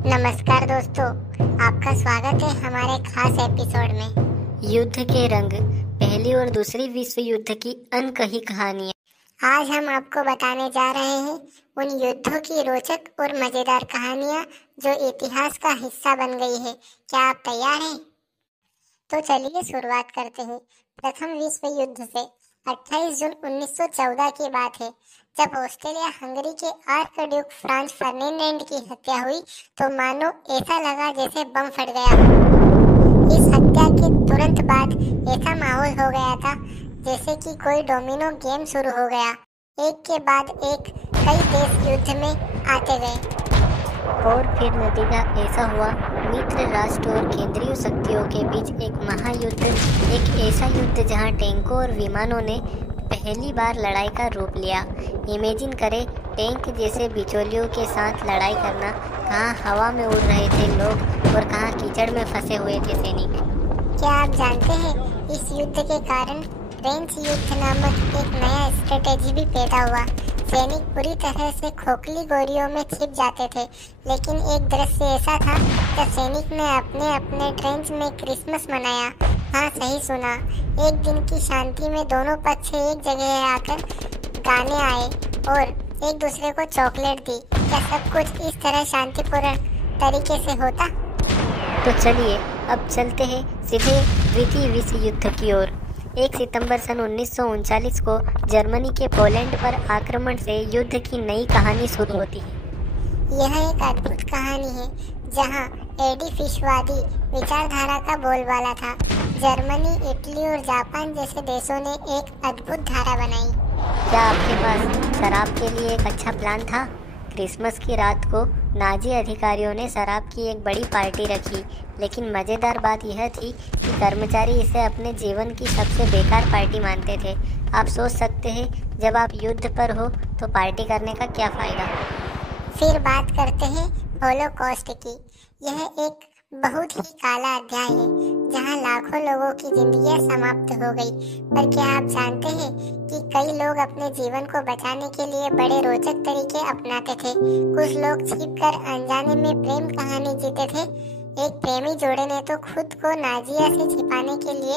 नमस्कार दोस्तों, आपका स्वागत है हमारे खास एपिसोड में। युद्ध के रंग, पहली और दूसरी विश्व युद्ध की अनकही कहानियां। आज हम आपको बताने जा रहे हैं उन युद्धों की रोचक और मजेदार कहानियां जो इतिहास का हिस्सा बन गई है। क्या आप तैयार हैं? तो चलिए शुरुआत करते हैं प्रथम विश्व युद्ध से। 28 जून 1914 की बात है, जब ऑस्ट्रेलिया हंगरी के आर्कड्यूक फ्रांज फर्डिनेंड की हत्या हुई तो मानो ऐसा लगा जैसे बम फट गया। इस हत्या के तुरंत बाद ऐसा माहौल हो गया था जैसे कि कोई डोमिनो गेम शुरू हो गया। एक के बाद एक कई देश युद्ध में आते गए और फिर नतीजा ऐसा हुआ, मित्र राष्ट्र और केंद्रीय शक्तियों के बीच एक महायुद्ध, एक ऐसा युद्ध जहां टैंकों और विमानों ने पहली बार लड़ाई का रूप लिया। इमेजिन करें, टैंक जैसे बिचौलियों के साथ लड़ाई करना। कहाँ हवा में उड़ रहे थे लोग और कहाँ कीचड़ में फंसे हुए थे सैनिक। क्या आप जानते हैं, इस युद्ध के कारण फ्रेंच युद्ध नामक एक नया स्ट्रेटेजी भी पैदा हुआ। सैनिक पूरी तरह से खोखली गोलियों में छिप जाते थे, लेकिन एक दृश्य ऐसा था जब सैनिक ने अपने अपने ट्रेंच में क्रिसमस मनाया। हाँ, सही सुना। एक दिन की शांति में दोनों पक्ष एक जगह आकर गाने आए और एक दूसरे को चॉकलेट दी। क्या सब कुछ इस तरह शांतिपूर्ण तरीके से होता? तो चलिए अब चलते हैं सीधे द्वितीय विश्व युद्ध की ओर। 1 सितंबर सन 1939 को जर्मनी के पोलैंड पर आक्रमण से युद्ध की नई कहानी शुरू होती है। यह एक अद्भुत कहानी है जहां एडिफिशवादी विचारधारा का बोलबाला था। जर्मनी, इटली और जापान जैसे देशों ने एक अद्भुत धारा बनाई। क्या आपके पास शराब के लिए एक अच्छा प्लान था? क्रिसमस की रात को नाजी अधिकारियों ने शराब की एक बड़ी पार्टी रखी, लेकिन मज़ेदार बात यह थी कि कर्मचारी इसे अपने जीवन की सबसे बेकार पार्टी मानते थे। आप सोच सकते हैं, जब आप युद्ध पर हो तो पार्टी करने का क्या फ़ायदा। फिर बात करते हैं होलोकॉस्ट की। यह एक बहुत ही काला अध्याय है जहां लाखों लोगों की जिंदगियां समाप्त हो गई। पर क्या आप जानते हैं कि कई लोग अपने जीवन को बचाने के लिए बड़े रोचक तरीके अपनाते थे। कुछ लोग छिपकर अनजाने में प्रेम कहानी जीते थे। एक प्रेमी जोड़े ने तो खुद को नाजिया से छिपाने के लिए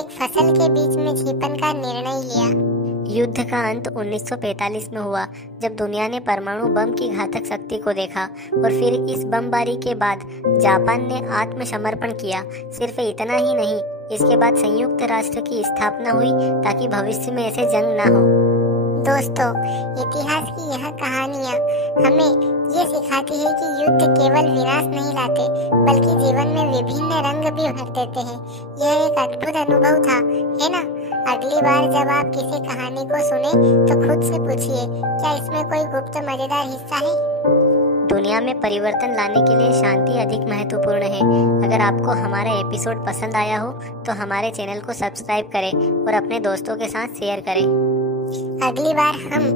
एक फसल के बीच में छिपने का निर्णय लिया। युद्ध का अंत 1945 में हुआ, जब दुनिया ने परमाणु बम की घातक शक्ति को देखा और फिर इस बमबारी के बाद जापान ने आत्मसमर्पण किया। सिर्फ इतना ही नहीं, इसके बाद संयुक्त राष्ट्र की स्थापना हुई ताकि भविष्य में ऐसे जंग ना हो। दोस्तों, इतिहास की यह कहानियाँ हमें ये सिखाती है कि युद्ध केवल विनाश नहीं लाते, बल्कि जीवन में विभिन्न रंग भी भर देते हैं। यह एक अद्भुत अनुभव था, है ना? अगली बार जब आप किसी कहानी को सुने तो खुद से पूछिए, क्या इसमें कोई गुप्त मजेदार हिस्सा है? दुनिया में परिवर्तन लाने के लिए शांति अधिक महत्वपूर्ण है। अगर आपको हमारा एपिसोड पसंद आया हो तो हमारे चैनल को सब्सक्राइब करें और अपने दोस्तों के साथ शेयर करें। अगली बार हम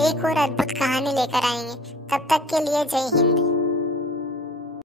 एक और अद्भुत कहानी लेकर आएंगे। तब तक के लिए जय हिंद।